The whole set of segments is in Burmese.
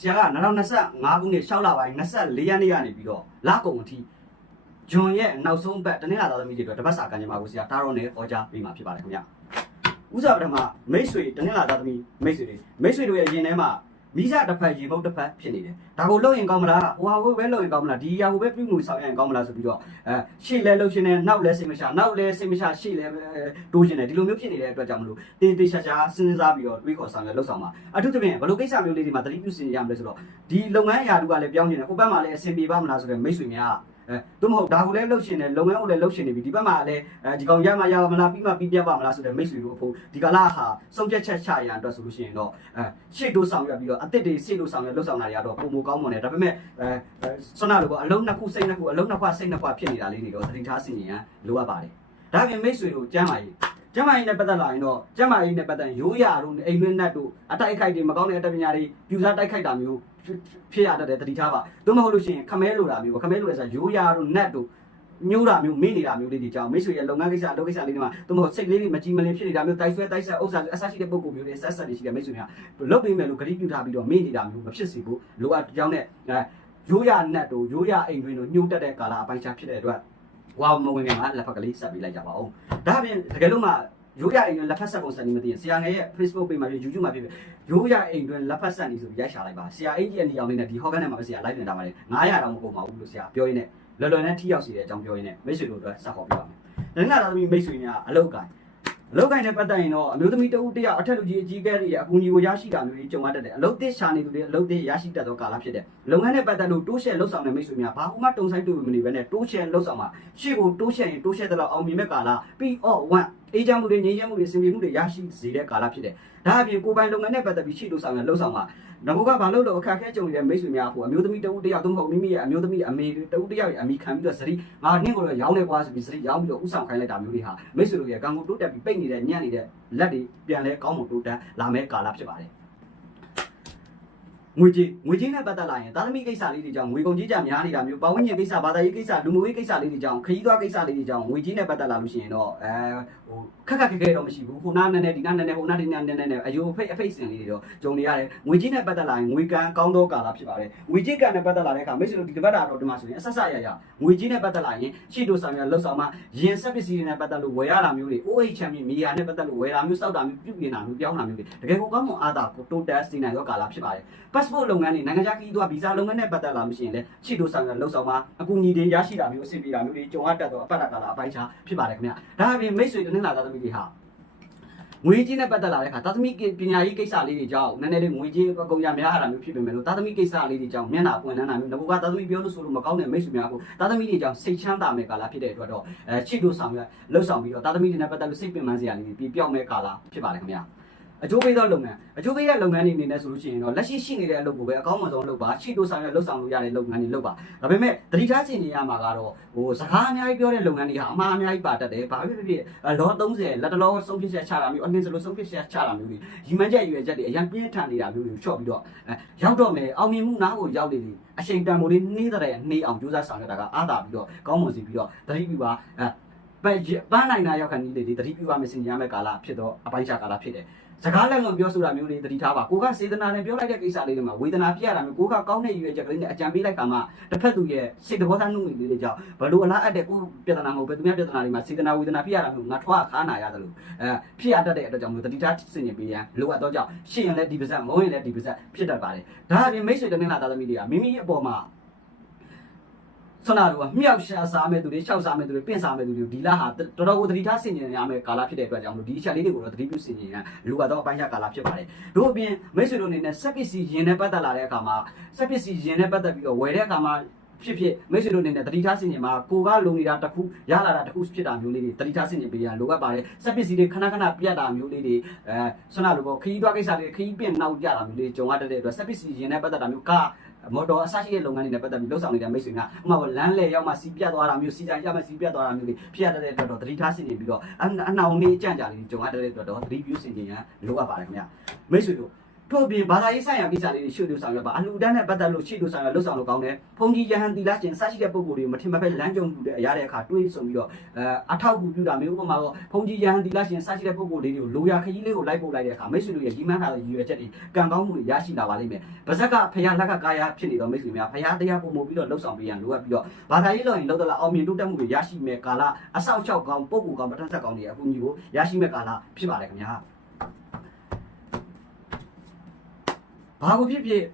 ဆရာက2025ခုနှစ်6လပိုင်း24ရက်နေ့ကနေပြီးတော့လကုန်အထိဂျွန်ရဲ့နောက်ဆုံးပတ်တနင်္လာသားသမီးတွေအတွက်တပတ်စာကံကြမ္မာကိုဆရာတာရောနဲ့ဟောကြားပေးမှာဖြစ်ပါတယ်ခင်ဗျ။ဥစားပထမမိတ်ဆွေတနင်္လာသားသမီးမိတ်ဆွေတွေမိတ်ဆွေတို့ရဲ့ရင်ထဲမှာ မိစတစ်ဖက်ရေမုတ်တစ်ဖက်ဖြစ်နေတယ်။ဒါကိုလုပ်ရင်ကောင်းမလား။ဟိုဟာကိုပဲလုပ်ရင်ကောင်းမလား။ဒီဟာကိုပဲပြုမှုဆောင်ရင်ကောင်းမလားဆိုပြီးတော့အဲရှေ့လဲလှုပ်ရှင်နဲ့နောက်လဲစိတ်မချနောက်လဲစိတ်မချရှေ့လဲတိုးရှင်နဲ့ဒီလိုမျိုးဖြစ်နေတဲ့အတွက်ကြောင့်မလို့တေးသေးချာချာစဉ်းစားပြီးတော့တွေးခေါ်ဆောင်ရလှုပ်ဆောင်ပါအထူးသဖြင့်ဘယ်လိုကိစ္စမျိုးလေးတွေမှာတတိပြုစင်ရမလဲဆိုတော့ဒီလုပ်ငန်းအရာတူကလည်းပြောင်းနေတယ်ဟိုဘက်မှာလည်းအဆင်ပြေပါမလားဆိုတဲ့မိတ်ဆွေများ အဲသူမဟုတ်ဒါကိုလည်းလှုပ်ရှင်တယ်လုပ်ငန်းကိုလည်းလှုပ်ရှင်နေပြီဒီဘက်မှာလည်းအဲဒီကောင်ရမှာရပါမလားပြီးမှပြီးပြပါမလားဆိုတဲ့မိတ်ဆွေတို့အဖို့ဒီကလာဟာစုံချက်ချက်ချရန်အတွက်ဆိုလို့ရှိရင်တော့အဲရှေ့တိုးဆောင်ရပြီးတော့အစ်စ်တွေရှေ့တိုးဆောင်ရလှုပ်ဆောင်တာတွေကတော့ပုံမကောင်းမွန်တယ်ဒါပေမဲ့အဲဆွမ်းနာလို့ကအလုံးနှစ်ခုစိတ်နှစ်ခုအလုံးနှစ်ခွစိတ်နှစ်ခွဖြစ်နေတာလေးတွေတော့သတိထားစီရင်ရန်လိုအပ်ပါတယ်ဒါပြင်မိတ်ဆွေတို့ကျမ်းပါရေး ကျမ်းမာရေးနဲ့ပတ်သက်လာရင်တော့ကျမ်းမာရေးနဲ့ပတ်သက်ရိုးရာတို့အိမ်တွင်းနတ်တို့အတိုက်အခိုက်တွေမကောင်းတဲ့အတတ်ပညာတွေပြူစားတိုက်ခိုက်တာမျိုးဖြစ်ရတတ်တယ်တတိထားပါသို့မဟုတ်လို့ရှိရင်ခမဲလိုတာမျိုးပေါ့ခမဲလိုတဲ့ဆိုရိုးရာတို့နတ်တို့ညိုးတာမျိုးမေ့နေတာမျိုးလေးတွေကြောင့်မိတ်ဆွေရဲ့လုပ်ငန်းကိစ္စအလုပ်ကိစ္စလေးတွေမှာသို့မဟုတ်စိတ်လေးတွေမကြည်မလင်ဖြစ်နေတာမျိုးတိုက်ဆွဲတိုက်ဆက်ဥစ္စာအဆရှိတဲ့ပုံကူမျိုးတွေဆက်ဆက်တွေရှိတဲ့မိတ်ဆွေများလုပ်ပေးမယ်လို့ဂရုပြုထားပြီးတော့မေ့နေတာမျိုးမဖြစ်စေဘူးလိုအပ်ကြောင်းနဲ့အဲရိုးရာနတ်တို့ရိုးရာအိမ်တွင်တို့ညှိုးတက်တဲ့ကာလအပိုင်းခြားဖြစ်တဲ့အတွက် ဝါမဝင်ခင်မှာလက်ဖက်ကလေးဆက်ပေးလိုက်ကြပါဦးဒါအပြင်တကယ်လို့မှရိုးရအိမ်တွင်လက်ဖက်ဆက်ပုံစံနေမသိရင်ဆရာငယ်ရဲ့ Facebook page မှာဖြစ် YouTube မှာဖြစ်ရိုးရအိမ်တွင်လက်ဖက်ဆက်နေဆိုပြီးရိုက်ရှာလိုက်ပါဆရာအင်ဂျီအနီအောင်လေးနဲ့ဒီဟော့ကန်ထဲမှာပဲဆရာ live နေတာပါတယ်900တောင်မကုန်ပါဘူးလို့ဆရာပြောရင်းနဲ့လော်လော်နဲ့ထိရောက်စီတဲ့အကြောင်းပြောရင်းနဲ့မိတ်ဆွေတို့အတွက်ဆက်ဟောပြပါမယ်။ဒါနဲ့လာသမီးမိတ်ဆွေများအလောက်ကိုင် အလောက်ကိုင်နဲ့ပတ်သက်ရင်တော့အမျိုးသမီးတဦးတယောက်အထက်လူကြီးအကြီးကဲတွေရဲ့အကူအညီကိုရရှိတာမျိုးကြီးကြုံရတတ်တယ်။အလောက်သစ်ရှာနေသူတွေအလောက်သစ်ရရှိတတ်သောကာလဖြစ်တယ်။လုပ်ငန်းနဲ့ပတ်သက်လို့တိုးရှယ်လှုပ်ဆောင်တဲ့မိတ်ဆွေများဘာမှတုံဆိုင်တူမနေဘဲနဲ့တိုးရှယ်လှုပ်ဆောင်မှာရှေ့ကိုတိုးရှယ်ရင်တိုးရှယ်တဲ့လောက်အောင်မြင်မဲ့ကာလပြီးအော့1အေးချမ်းမှုတွေငြိမ်းချမ်းမှုတွေစင်ပြေမှုတွေရရှိစေတဲ့ကာလဖြစ်တယ်။ဒါအပြင်ကိုယ်ပိုင်လုပ်ငန်းနဲ့ပတ်သက်ပြီးရှေ့တိုးဆောင်ရလှုပ်ဆောင်မှာ ငါကဘာလို့လို့အခက်အခဲကြုံနေတဲ့မိတ်ဆွေများကိုအမျိုးသမီးတဦးတယောက်သုံးဖို့မိမိရဲ့အမျိုးသမီးအမေတဦးတယောက်ရဲ့အမိခံပြီးတော့စရီငါနှင်းကိုတော့ရောင်းနေကွာဆိုပြီးစရီရောင်းပြီးတော့ဥဆောင်ခိုင်းလိုက်တာမျိုးတွေဟာမိတ်ဆွေတို့ရဲ့ကံကိုတိုးတက်ပြီးပိတ်နေတဲ့ညံ့နေတဲ့လက်တွေပြန်လဲကောင်းမွန်တိုးတက်လာမဲ့ကာလဖြစ်ပါတယ်ငွေကြေးငွေကြေးနဲ့ပတ်သက်လာရင်သာသမီကိစ္စလေးတွေကြောင့်ငွေကုန်ကြေးကြများနေတာမျိုးပဝန်းကျင်ကိစ္စဘာသာရေးကိစ္စလူမှုရေးကိစ္စလေးတွေကြောင့်ခရီးသွားကိစ္စလေးတွေကြောင့်ငွေကြေးနဲ့ပတ်သက်လာလို့ရှိရင်တော့အဲဟိုခက်ခက်ခဲခဲတော့မရှိဘူးခုနားနဲ့နဲ့ဒီနားနဲ့နဲ့ဟိုနားဒီနားနဲ့နဲ့အယိုအဖိတ်အဖိတ်စင်လေးတွေတော့ဂျုံနေရတယ်ငွေကြေးနဲ့ပတ်သက်လာရင်ငွေကံကောင်းသောကာလဖြစ်ပါတယ်ငွေကြေးကံနဲ့ပတ်သက်လာတဲ့အခါမိတ်ဆွေတို့ဒီတစ်ပတ်တာတော့ဒီမှာဆိုရင်အဆက်ဆက်ရရငွေကြေးနဲ့ပတ်သက်လာရင်ရှေ့တို့ဆောင်ရလှုပ်ဆောင်မှရင်ဆက်ပစ္စည်းတွေနဲ့ပတ်သက်လို့ဝယ်ရတာမျိုးတွေ OH ချမ်းမြေမြေယာနဲ့ပတ်သက်လို့ဝယ်တာမျိုးစောက်တာမျိုးပြုပြင်တာမျိုးပြောင်းတာမျိုးတွေတကယ်ကိုကောင်းမွန်အားသာကိုတိုးတက်စီနိုင်သောကာလဖြစ်ပါတယ် passport လုပ်ငန်းတွေနိုင်ငံခြားခရီးသွားဗီဇာလုပ်ငန်းနဲ့ပတ်သက်လာမှရှိရင်လည်းရှေ့တို့ဆောင်ရလှုပ်ဆောင်မှအကူအညီတွေရရှိတာမျိုးအဆင်ပြေတာမျိုးတွေကြုံရတတ်သောအပတ်တာကာလအပိုင်းခြားဖြစ်ပါတယ်ခင်ဗျဒါအပြင်မိတ်ဆွေတနင်္လာသားသမီးတွေဟာငွေကြီးနဲ့ပတ်သက်လာတဲ့အခါသာသမီပညာရေးကိစ္စလေးတွေကြောင့်နည်းနည်းလေးငွေကြီးအကုန်ရများတာမျိုးဖြစ်ပေမဲ့လို့သာသမီကိစ္စလေးတွေကြောင့်မျက်နှာပွင့်နှမ်းတာမျိုးငါကသာသမီပြောလို့ဆိုလို့မကောင်းတဲ့မိတ်ဆွေများကိုသာသမီတွေကြောင့်စိတ်ချမ်းသာမဲ့ကာလဖြစ်တဲ့အတွက်တော့အဲချစ်တို့ဆောင်ရလှုပ်ဆောင်ပြီးတော့သာသမီတွေနဲ့ပတ်သက်လို့စိတ်ပင်ပန်းစရာလေးတွေပြပြောင်းမဲ့ကာလဖြစ်ပါတယ်ခင်ဗျာ အကျိုးပေးသောလုပ်ငန်းအကျိုးပေးတဲ့လုပ်ငန်းတွေအနေနဲ့ဆိုလို့ရှိရင်တော့လက်ရှိရှိနေတဲ့အလုပ်ကိုပဲအကောင်းဆုံးလုပ်ပါချစ်တို့ဆောင်ရလှုပ်ဆောင်လို့ရတဲ့လုပ်ငန်းတွေလုပ်ပါဒါပေမဲ့တတိထားချင်နေရမှာကတော့ဟိုစကားအများကြီးပြောတဲ့လုပ်ငန်းတွေဟာအမှားအများကြီးပါတတ်တယ်ဘာဖြစ်ဖြစ်ဖြစ်လော30လက်တလောဆုံးဖြတ်ချက်ချတာမျိုးအနည်းစလို့ဆုံးဖြတ်ချက်ချတာမျိုးတွေရီမန်းချက်ရွယ်ချက်တွေအရင်ပြင်းထန်နေတာမျိုးတွေကိုချော့ပြီးတော့ရောက်တော့မယ်အောင်မြင်မှုနားကိုရောက်နေတယ်အချိန်တန်ဖိုးလေးနှေးတဲ့နှေးအောင်ကြိုးစားဆောင်ရတာကအားသာပြီးတော့ကောင်းမွန်စီပြီးတော့တတိပြပါအဲပန်းနိုင်တာရောက်ခဏလေးတွေတတိပြပါမစင်ရမယ့်ကာလဖြစ်တော့အပိုင်းခြားကာလဖြစ်တယ် စကားလက်လွန်ပြောဆိုတာမျိုးတွေတတိထားပါကိုကစေတနာနဲ့ပြောလိုက်တဲ့ကိစ္စလေးတွေမှာဝေဒနာပြရတာမျိုးကိုကကောင်းတဲ့ရွေချက်ကလေးနဲ့အကြံပေးလိုက်ခါမှတစ်ဖက်သူရဲ့စိတ်တော်သားနှုတ်လေးတွေကြောင့်ဘလို့အလားအပ်တဲ့ကိုပြဿနာမဟုတ်ပဲသူများပြဿနာတွေမှာစေတနာဝေဒနာပြရတာမျိုးငါထွားခါနာရတယ်လို့အဲဖြစ်ရတတ်တဲ့အတွက်ကြောင့်မျိုးတတိထားစင်နေပေးရန်လိုအပ်တော့ကြောင့်ရှင်းရင်လည်းဒီပါဇက်မုံရင်လည်းဒီပါဇက်ဖြစ်တတ်ပါတယ်ဒါအပြင်မိတ်ဆွေတနင်္လာသားသမီးတွေကမိမိအပေါ်မှာ ဆနာတို့ကမြောက်ရှာစားမဲ့သူတွေခြောက်စားမဲ့သူတွေပင့်စားမဲ့သူတွေဒီလဟာတော်တော်ကိုသတိထားဆင်ခြင်ရမယ့်ကာလဖြစ်တဲ့အတွက်ကြောင့်မလို့ဒီအချက်လေးတွေကိုတော့သတိပြုဆင်ခြင်ရလူကတော့အပိုင်းခြားကာလဖြစ်ပါတယ်တို့အပြင်မိတ်ဆွေတို့အနေနဲ့စက်ပစ္စည်းယင်နဲ့ပတ်သက်လာတဲ့အခါမှာစက်ပစ္စည်းယင်နဲ့ပတ်သက်ပြီးတော့ဝယ်တဲ့အခါမှာဖြစ်ဖြစ်မိတ်ဆွေတို့အနေနဲ့တတိထားဆင်ခြင်မှာကိုကလုံနေတာတစ်ခုရလာတာတစ်ခုဖြစ်တာမျိုးလေးတွေတတိထားဆင်ခြင်ပေးရလိုအပ်ပါတယ်စက်ပစ္စည်းတွေခဏခဏပြတ်တာမျိုးလေးတွေအဲဆွမ်းနာလိုပေါ့ခရီးသွားကိစ္စတွေခရီးပြင့်နောက်ကြတာမျိုးလေးကြုံရတဲ့အတွက်စက်ပစ္စည်းယင်နဲ့ပတ်သက်တာမျိုးက မော်တော်အစရှိတဲ့လုပ်ငန်းတွေနဲ့ပတ်သက်ပြီးလှုပ်ဆောင်နေတဲ့မိတ်ဆွေများဥပမာလမ်းလေရောက်မှစီးပြတ်သွားတာမျိုးစီဆိုင်ရမှစီးပြတ်သွားတာမျိုးတွေဖြစ်ရတဲ့အတွက်တော့သတိထားဆင်ခြင်ပြီးတော့အနှောင်လေးအကြံ့ကြာလေးကြုံရတဲ့အတွက်တော့သတိပြုဆင်ခြင်ရန်လိုအပ်ပါတယ်ခင်ဗျမိတ်ဆွေတို့ ထို့အပြင်ဘာသာရေးဆိုင်ရာကိစ္စလေးတွေရှုပ်လို့ဆောင်ရွက်ပါအလှူဒန်းနဲ့ပတ်သက်လို့ရှေ့လို့ဆောင်ရွက်လှုပ်ဆောင်လို့ကောင်းတယ်ဘုံကြီးယဟန်တီလာရှင်စရှိတဲ့ပုံကိုယ်တွေကိုမထင်မဖက်လမ်းကြုံမှုတဲ့အရာတဲ့အခါတွေးဆုံပြီးတော့အဲအထောက်အကူပြုတာမျိုးဥပမာတော့ဘုံကြီးယဟန်တီလာရှင်စရှိတဲ့ပုံကိုယ်လေးတွေကိုလိုရာခကြီးလေးကိုလိုက်ပို့လိုက်တဲ့အခါမိတ်ဆွေတို့ရဲ့ဒီမှန်းထားတဲ့ရည်ရွယ်ချက်တွေကံကောင်းမှုတွေရရှိလာပါလိမ့်မယ်ဗဇက်ကဖရာလက်ကကာယဖြစ်နေတော့မိတ်ဆွေများဖရာတရားပုံမှုပြီးတော့လှုပ်ဆောင်ပေးရန်လိုအပ်ပြီးတော့ဘာသာရေးလို့ရင်လောက်တော့အောင်မြင်တိုးတက်မှုတွေရရှိမဲ့ကာလအဆောက်အအုံကောင်းပုံကိုယ်ကောင်းပဋ္ဌာန်းဆက်ကောင်းတွေအကူအညီကိုရရှိမဲ့ကာလဖြစ်ပါတယ်ခင်ဗျာ ဘာကိုဖြစ်ဖြစ်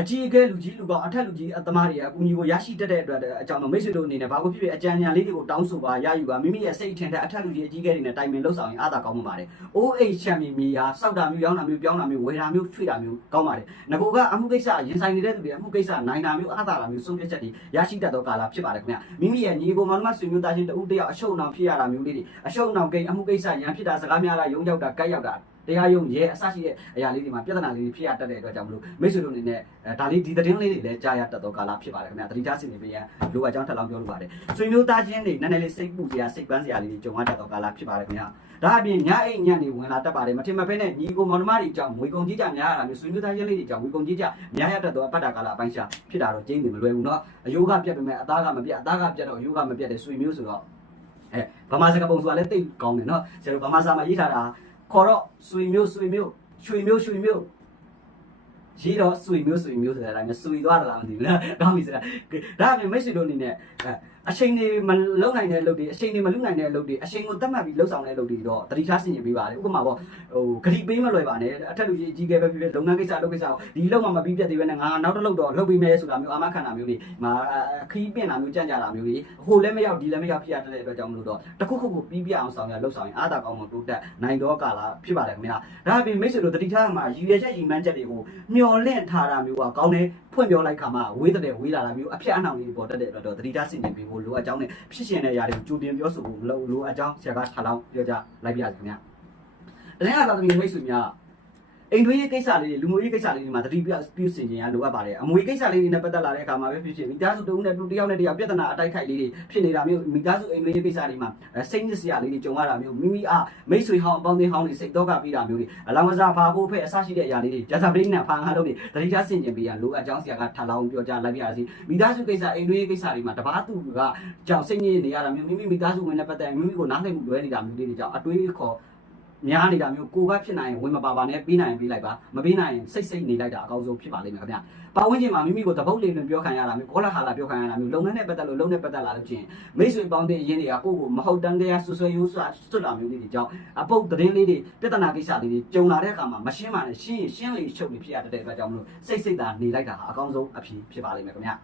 အကြီးအကဲလူကြီးလူကောင်အထက်လူကြီးအသမားတွေအကူအညီကိုရရှိတတ်တဲ့အတွက်အကြောင်းတော့မိတ်ဆွေတို့အနေနဲ့ဘာကိုဖြစ်ဖြစ်အကြံဉာဏ်လေးတွေကိုတောင်းဆိုပါရယူပါမိမိရဲ့စိတ်ထင်တဲ့အထက်လူကြီးအကြီးအကဲတွေနဲ့တိုင်ပင်လှုပ်ဆောင်ရင်အားသာကောင်းမှာပါတယ်။ OH ချန်ပီယံမီဟာစောက်တာမျိုးရောင်းတာမျိုးပြောင်းတာမျိုးဝယ်တာမျိုးထွေတာမျိုးကောင်းပါတယ်။ငကိုကအမှုကိစ္စရင်ဆိုင်နေတဲ့သူတွေအမှုကိစ္စနိုင်တာမျိုးအားသာတာမျိုးဆုံးဖြတ်ချက်တွေရရှိတတ်သောကာလဖြစ်ပါတယ်ခင်ဗျ။မိမိရဲ့ညီကိုမောင်နှမဆွေမျိုးသားချင်းတဦးတယောက်အရှုံအောင်ဖြစ်ရတာမျိုးလေးတွေအရှုံအောင်ကိန်းအမှုကိစ္စရန်ဖြစ်တာစကားများတာယုံရောက်တာကြိုက်ရောက်တာ တရားယုံရဲအစရှိတဲ့အရာလေးတွေမှာပြဿနာလေးတွေဖြစ်ရတတ်တဲ့အတွက်ကြောင့်မလို့မိတ်ဆွေတို့အနေနဲ့အဲဒါလေးဒီသတင်းလေးတွေလည်းကြားရတတ်သောကာလဖြစ်ပါတယ်ခင်ဗျာတတိထားစီနေပေးရန်လိုအပ်ကြောင်းထပ်လောင်းပြောလိုပါတယ်ဆွေမျိုးသားချင်းတွေနည်းနည်းလေးစိတ်ပူစရာစိတ်ပန်းစရာလေးတွေကြုံရတတ်သောကာလဖြစ်ပါတယ်ခင်ဗျာဒါအပြင်ညအိမ်ညနေဝင်လာတတ်ပါတယ်မထင်မဖဲနဲ့ညီကိုမောင်နှမတွေကြောင့်ငွေကုန်ကြီးကြများရတာမျိုးဆွေမျိုးသားချင်းလေးတွေကြောင့်ငွေကုန်ကြီးကြများရတတ်သောအပတ်တာကာလအပိုင်းရှာဖြစ်တာတော့ကျင်းနေမလွယ်ဘူးเนาะအယိုးကပြတ်ပေမဲ့အသားကမပြတ်အသားကပြတ်တော့အယိုးကမပြတ်တဲ့ဆွေမျိုးဆိုတော့အဲဗမာစကားပုံဆိုတာလည်းတိတ်ကောင်းတယ်เนาะဆရာတို့ဗမာစာမှာရေးထားတာ ခေါ်တော့ဆွေမျိုးဆွေမျိုးရွှေမျိုးရွှေမျိုးရေးတော့ဆွေမျိုးဆွေမျိုးဆိုတာလည်းဆွေသွားတာလားမသိဘူးလားကောင်းပြီဆိုတာဒါအပြင်မိတ်ဆွေတို့အနေနဲ့ အချိန်တွေမလုံနိုင်တဲ့အလုပ်တွေအချိန်တွေမလုံနိုင်တဲ့အလုပ်တွေအချိန်ကိုတတ်မှတ်ပြီးလှုပ်ဆောင်တဲ့အလုပ်တွေတော့တတိထားဆင်ခြင်ပေးပါလေဥပမာပေါ့ဟိုဂရိပေးမလွယ်ပါနဲ့အထက်လူကြီးအကြီးကဲပဲဖြစ်ဖြစ်လုပ်ငန်းကိစ္စလုပ်ကိစ္စကိုဒီလုပ်မှမပြီးပြတ်သေးပဲနဲ့ငါနောက်တစ်လုပ်တော့လုပ်ပေးမယ်ဆိုတာမျိုးအာမခံတာမျိုးတွေမာခီးပင့်တာမျိုးကြံ့ကြတာမျိုးတွေဟိုလည်းမရောက်ဒီလည်းမရောက်ဖြစ်ရတဲ့အတွက်ကြောင့်မလို့တော့တခုခုကိုပြီးပြအောင်ဆောင်ရလှုပ်ဆောင်ရင်အားသာကောင်းမှတိုးတက်နိုင်တော့ကာလာဖြစ်ပါတယ်ခင်ဗျာဒါအပြင်မိတ်ဆွေတို့တတိထားမှာရည်ရွယ်ချက်ရည်မှန်းချက်တွေကိုမျော်လင့်ထားတာမျိုးကကောင်းတယ် ဖွင့်ပြောလိုက်ခါမှဝေးတဲ့ဝေးလာတာမျိုးအဖြစ်အနှောင်လေးပေါ်တတ်တဲ့အတွက်တော့တတိထားဆင်ခြင်ပေးဖို့လိုအပ်ကြောင်းနဲ့ဖြစ်ရှင်တဲ့ຢာတွေကိုကြိုတင်ပြောဆိုဖို့မလိုလိုအပ်ကြောင်းဆရာကထားလောင်းပြောကြလိုက်ပြရစီခင်ဗျာတနင်္လာသာသမီမိတ်ဆွေများ အိမ်ထွေးရေးကိစ္စလေးတွေလူမျိုးရေးကိစ္စလေးတွေမှာတတိပြပြုစင်ခြင်းရလိုအပ်ပါတယ်အမွေကိစ္စလေးတွေနဲ့ပတ်သက်လာတဲ့အခါမှာပဲဖြစ်ဖြစ်မိသားစုတဦးနဲ့တူတယောက်နဲ့တယောက်ပြဿနာအတိုက်ခိုက်လေးတွေဖြစ်နေတာမျိုးမိသားစုအိမ်ထွေးရေးကိစ္စတွေမှာစိတ်ညစ်စရာလေးတွေကြုံရတာမျိုးမိမိအားမိတ်ဆွေဟောင်းအပေါင်းအသင်းဟောင်းတွေစိတ်တော့ကပြီးတာမျိုးတွေအလောင်းကစားဘာဖို့ဖဲ့အဆရှိတဲ့အရာလေးတွေဂျာဇာပရိနဲ့ဖာငါလုံးတွေတတိထားဆင်ခြင်းပေးရလိုအပ်ကြောင်းဆရာကထားလောင်းပြောကြလိုက်ပြရစီမိသားစုကိစ္စအိမ်ထွေးရေးကိစ္စတွေမှာတပားသူကကြောင်စိတ်ညစ်နေရတာမျိုးမိမိမိသားစုဝင်တဲ့ပတ်သက်မိမိကိုနားလည်မှုလွဲနေတာမျိုးလေးတွေကြောင့်အတွေးခေါ် များနေတာမျိုးကိုကဖြစ်နိုင်ရင်ဝင်မပါပါနဲ့ပြီးနိုင်ရင်ပြီးလိုက်ပါမပြီးနိုင်ရင်စိတ်စိတ်နေလိုက်တာအကောင်းဆုံးဖြစ်ပါလိမ့်မယ်ခင်ဗျာပတ်ဝန်းကျင်မှာမိမိကိုတပုတ်လေးလွန်ပြောခံရတာမျိုးကောလာဟာလာပြောခံရတာမျိုးလုပ်ငန်းနဲ့ပတ်သက်လို့လုပ်နဲ့ပတ်သက်လာလို့ချင်းမိတ်ဆွေပေါင်းတဲ့အရင်တွေကကိုယ့်ကိုမဟုတ်တန်းတရားဆွဆွရိုးဆွဆွလာမျိုးလေးတွေကြောင့်အပုတ်သတင်းလေးတွေပြဿနာကိစ္စလေးတွေကြုံလာတဲ့အခါမှာမရှင်းပါနဲ့ရှင်းရင်ရှင်းလေချုပ်လေဖြစ်ရတဲ့အတွက်ကြောင့်မလို့စိတ်စိတ်သာနေလိုက်တာဟာအကောင်းဆုံးအဖြစ်ဖြစ်ပါလိမ့်မယ်ခင်ဗျာ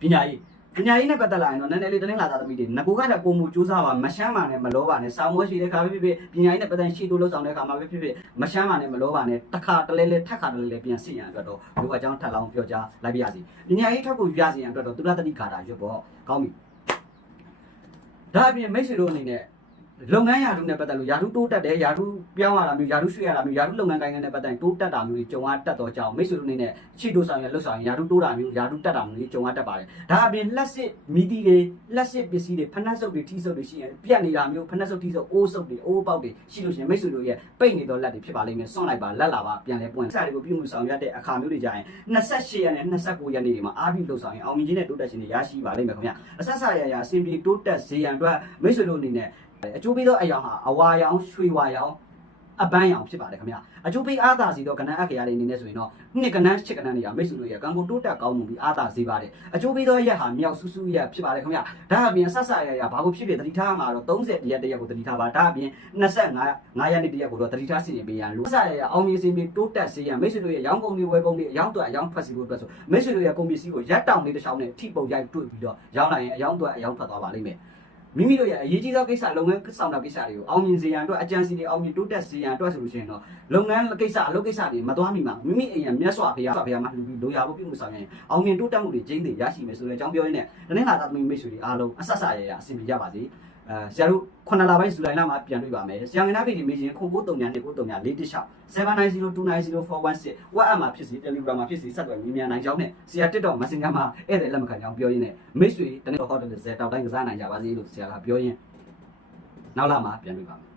ပညာရေး ပညာရေးနဲ့ပတ်သက်လာရင်တော့နည်းနည်းလေးတင်းလာတာသမီးတွေငကိုကတော့ပုံမူစူးစမ်းပါမရှမ်းပါနဲ့မလောပါနဲ့စောင်းမွေးရှိတဲ့ခါပဲဖြစ်ဖြစ်ပညာရေးနဲ့ပတ်သက်ရှိတိုးလို့ဆောင်တဲ့ခါမှာပဲဖြစ်ဖြစ်မရှမ်းပါနဲ့မလောပါနဲ့တစ်ခါတလဲလဲထက်ခါတလဲလဲပြန်စီရန်အတွက်တော့ဒီကအကြောင်းထပ်လောင်းပြောကြားလိုက်ပါရစီပညာရေးထောက်ကိုရစီရန်အတွက်တော့သူရတတိခါတာရွတ်ပေါ့ကောင်းပြီဒါအပြင်မိတ်ဆွေတို့အနေနဲ့ လုပ်ငန်းယာတုနဲ့ပတ်သက်လို့ယာတုတိုးတက်တယ်ယာတုပြောင်းရတာမျိုးယာတုရွှေ့ရတာမျိုးယာတုလုပ်ငန်းကိုင်ငန်းနဲ့ပတ်သက်တိုးတက်တာမျိုးတွေကြုံရတတ်တော့ကြောင်းမိတ်ဆွေတို့အနေနဲ့ချီတိုးဆောင်ရလှုပ်ဆောင်ရယာတုတိုးတာမျိုးယာတုတက်တာမျိုးတွေကြုံရတတ်ပါတယ်ဒါအပြင်လက်စစ်မီဒီတွေလက်စစ်ပစ္စည်းတွေဖနက်စုပ်တွေထိစုပ်တွေရှိရင်ပြက်နေတာမျိုးဖနက်စုပ်ထိစုပ်အိုးစုပ်တွေအိုးပေါက်တွေရှိလို့ရှိရင်မိတ်ဆွေတို့ရဲ့ပိတ်နေတော့လက်တွေဖြစ်ပါလိမ့်မယ်စွန့်လိုက်ပါလက်လာပါပြန်လဲပွင့်စားတွေကိုပြုမှုဆောင်ရတဲ့အခါမျိုးတွေကြရင်28ရက်နဲ့29ရက်နေ့တွေမှာအားပြုလှုပ်ဆောင်ရင်အောင်မြင်ခြင်းနဲ့တိုးတက်ခြင်းတွေရရှိပါလိမ့်မယ်ခင်ဗျအဆက်ဆက်ရရအစဉ်ပြေတိုးတက်စေရန်အတွက်မိတ်ဆွေတို့အနေနဲ့ အကျိုးပေးသောအယောင်ဟာအဝါရောင်ရွှေဝါရောင်အပန်းရောင်ဖြစ်ပါတယ်ခင်ဗျာအကျိုးပေးအားသာစီတော့ကဏ္ဍအက္ခရာတွေအနေနဲ့ဆိုရင်တော့နှစ်ကဏ္ဍချစ်ကဏ္ဍတွေကမိတ်ဆွေတို့ရဲ့ကံကိုတိုးတက်ကောင်းမှုပြီးအားသာစေပါတယ်အကျိုးပေးသောရက်ဟာမြောက်ဆူဆူရက်ဖြစ်ပါတယ်ခင်ဗျာဒါအပြင်ဆက်ဆက်ရရဘာလို့ဖြစ်ဖြစ်တတိထားမှာတော့30ရက်တရက်ကိုတတိထားပါဒါအပြင်25 9ရက်နေ့တရက်ကိုတော့တတိထားစီရင်ပေးရန်လို့ဆက်ဆက်ရရအောင်မြင်စီပြီးတိုးတက်စေရန်မိတ်ဆွေတို့ရဲ့ရောင်းကုန်တွေဝယ်ကုန်တွေအယောင်းတွေအယောင်းဖတ်စီဖို့အတွက်ဆိုမိတ်ဆွေတို့ရဲ့ကုန်ပစ္စည်းကိုရက်တောင်လေးတစ်ချောင်းနဲ့ထိပုံရိုက်တွေ့ပြီးတော့ရောင်းလိုက်ရင်အယောင်းတွေအယောင်းဖတ်သွားပါလိမ့်မယ် မိမိတို့ရဲ့အရေးကြီးသောကိစ္စလုပ်ငန်းဆောင်တာကိစ္စတွေကိုအောင်မြင်စေရန်အတွက်အကြံစီတွေအောင်မြင်တိုးတက်စေရန်အတွက်ဆိုလို့ရှိရင်တော့လုပ်ငန်းကိစ္စအလုပ်ကိစ္စတွေမသွားမိမှာမိမိအိမ်ရမြတ်စွာဘုရားဘုရားမှာလူပြီးလိုရာဖို့ပြုမှုဆောင်ရင်အောင်မြင်တိုးတက်မှုတွေကျင်းသေးရရှိမယ်ဆိုတဲ့အကြောင်းပြောရင်းနဲ့တနင်္လာသားသမီးမိတ်ဆွေတွေအားလုံးအဆက်ဆက်ရရအဆင်ပြေကြပါစေ အဲဆရာတို့ခုနလပိုင်းဇူလိုင်လမှာပြန်တွေ့ပါမယ်ဆရာငင်နာပေဒီမေးချင်းခု9 3ညနေ9 3ည4 1 790290416 WhatsApp မှာဖြစ်စီ Telegram မှာဖြစ်စီဆက်သွယ်မြင်မြန်နိုင်ကြောင်းနဲ့ဆရာ TikTok Messenger မှာဧည့်သည်လက်မခံကြောင်းပြောရင်းနဲ့မိတ်ဆွေတနေ့တော့ဟောတယ်ဇက်တောက်တိုင်းကစားနိုင်ကြပါစေလို့ဆရာကပြောရင်းနောက်လာမှာပြန်တွေ့ပါမယ်